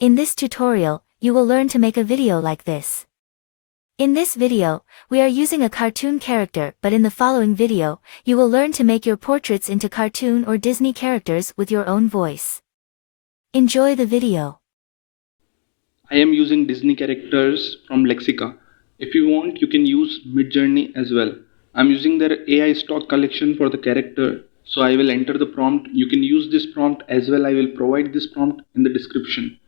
In this tutorial, you will learn to make a video like this. In this video, we are using a cartoon character, but in the following video, you will learn to make your portraits into cartoon or Disney characters with your own voice. Enjoy the video. I am using Disney characters from Lexica. If you want, you can use Midjourney as well. I'm using their AI stock collection for the character, so I will enter the prompt. You can use this prompt as well. I will provide this prompt in the description.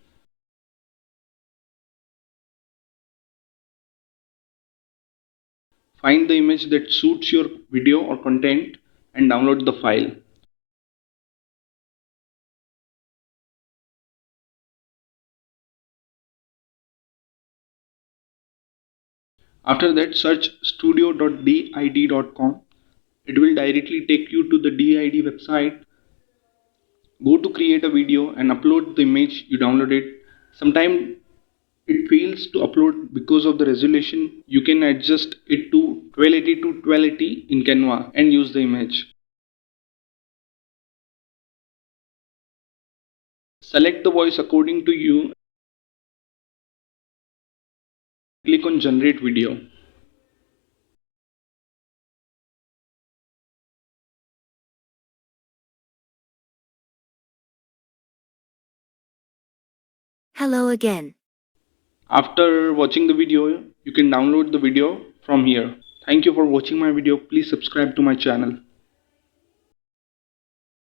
Find the image that suits your video or content and download the file. After that, search studio.did.com. It will directly take you to the DID website. Go to create a video and upload the image you downloaded. Sometimes it fails to upload because of the resolution. You can adjust it to 1280 to 1280 in Canva and use the image. Select the voice according to you. Click on generate video. Hello again. After watching the video, you can download the video from here. Thank you for watching my video. Please subscribe to my channel.